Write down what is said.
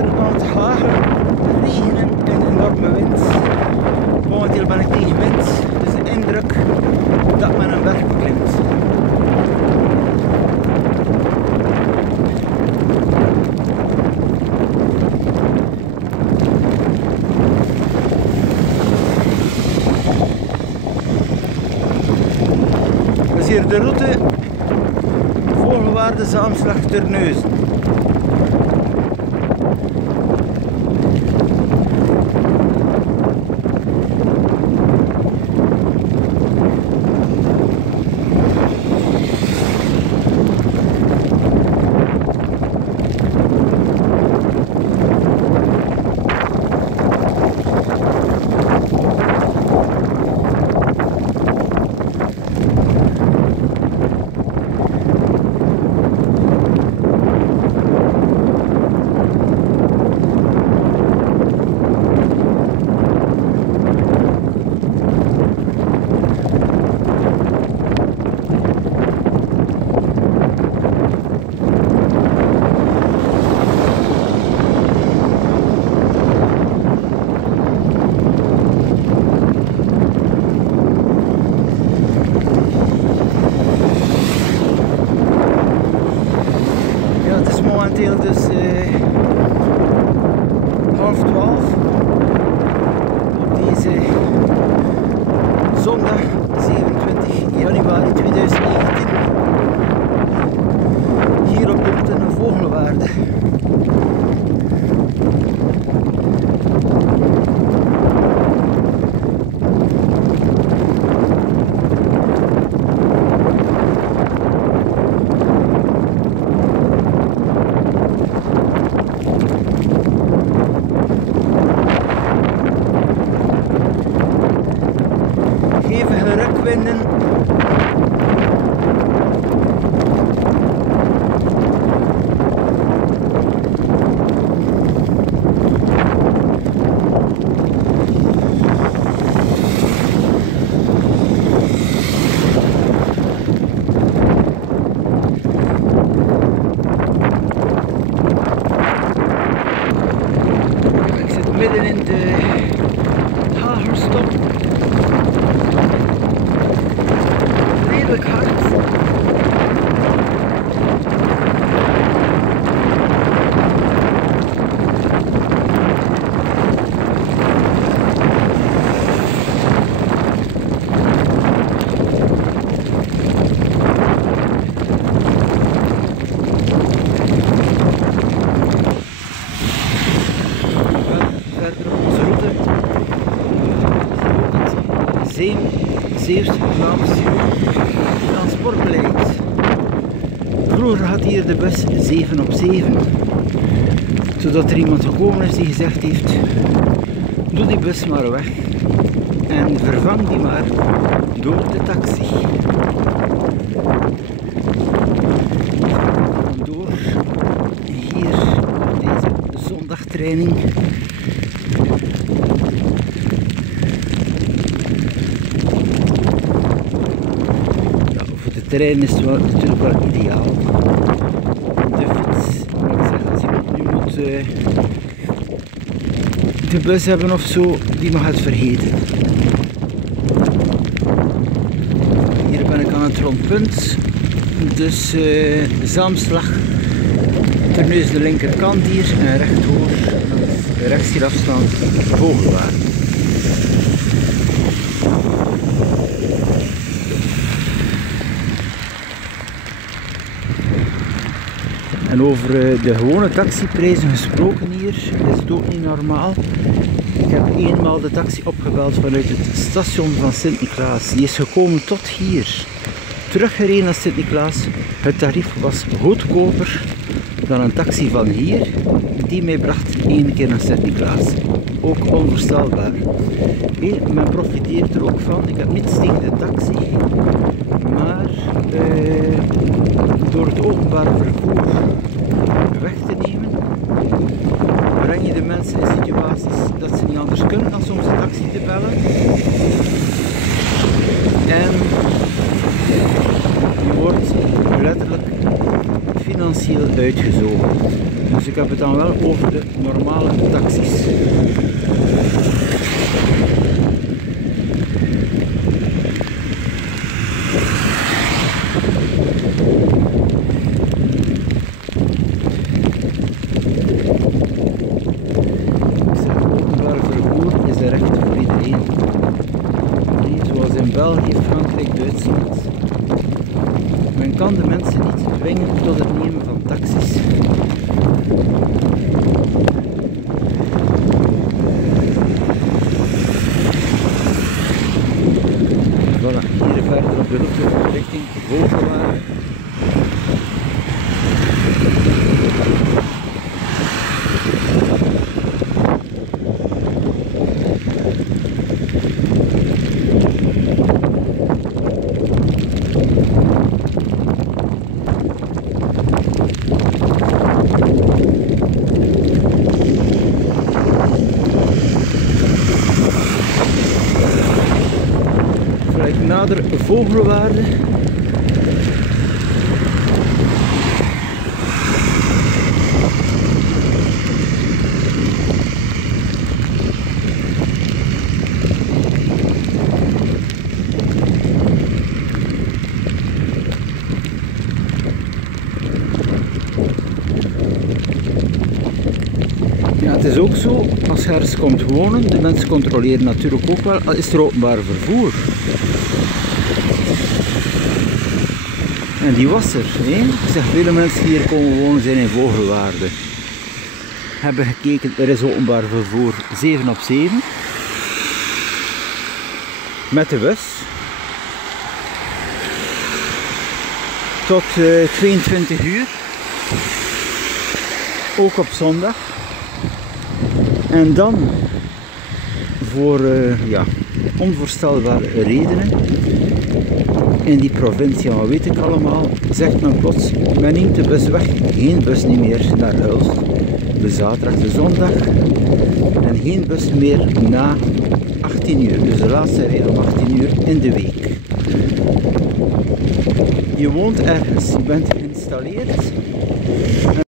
er aan het hagelen, regenen en enorme wind. Momenteel ben ik tegen wind, dus de indruk dat men een berg beklimt. Dat is hier de route Vogelwaarde Zaamslag-Terneuzen. Momenteel dus 11:30 op deze zondag 27 januari 2019 hier op de route naar Vogelwaarde. Hevige rukwinden. Ik zit midden in de hagelstop. Redelijk hard. Verder op onze route Zeeuws-Vlaams transportbeleid. Vroeger had hier de bus 7 op 7, zodat er iemand gekomen is die gezegd heeft: doe die bus maar weg en vervang die maar door de taxi. Door hier deze zondagtraining. Het terrein is natuurlijk wel ideaal. De fiets, wat ik zeg, als iemand nu moet de bus hebben of zo, die mag het vergeten. Hier ben ik aan het rondpunt, dus Zaamslag, Terneuzen de linkerkant hier en rechtdoor, rechts hier afstand, Vogelwaarde. En over de gewone taxiprijzen gesproken hier, is het ook niet normaal. Ik heb eenmaal de taxi opgebeld vanuit het station van Sint-Niklaas. Die is gekomen tot hier. Teruggereden naar Sint-Niklaas. Het tarief was goedkoper dan een taxi van hier. Die mij bracht 1 keer naar Sint-Niklaas. Ook onvoorstelbaar. Men profiteert er ook van. Ik heb niets tegen de taxi. Maar door het openbaar vervoer weg te nemen, breng je de mensen in situaties dat ze niet anders kunnen dan soms een taxi te bellen. En je wordt letterlijk financieel uitgezogen. Dus ik heb het dan wel over de normale taxis. Is er echt voor iedereen. Nee, zoals in België, Frankrijk, Duitsland. Men kan de mensen niet dwingen tot het nemen van taxis. Voilà, hier verder op de route richting Vogelware. Nader Vogelware. Ja, het is ook zo, als je ergens komt wonen, de mensen controleren natuurlijk ook wel, al is er openbaar vervoer. En die was er. Hè? Ik zeg, vele mensen die hier komen wonen zijn in Vogelwaarde. Hebben gekeken, er is openbaar vervoer 7 op 7. Met de bus. Tot 22 uur. Ook op zondag. En dan voor onvoorstelbare redenen in die provincie, wat weet ik allemaal, zegt men plots, men neemt de bus weg, geen bus niet meer naar Hulst, de zaterdag, de zondag, en geen bus meer na 18 uur, dus de laatste rijdt om 18 uur in de week. Je woont ergens, je bent geïnstalleerd.